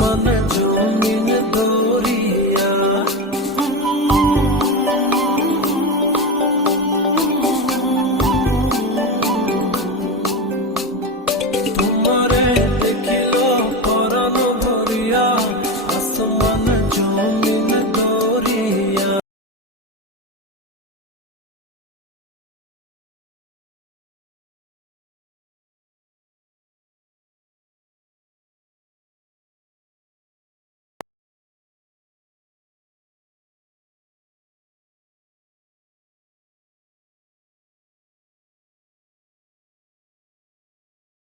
mana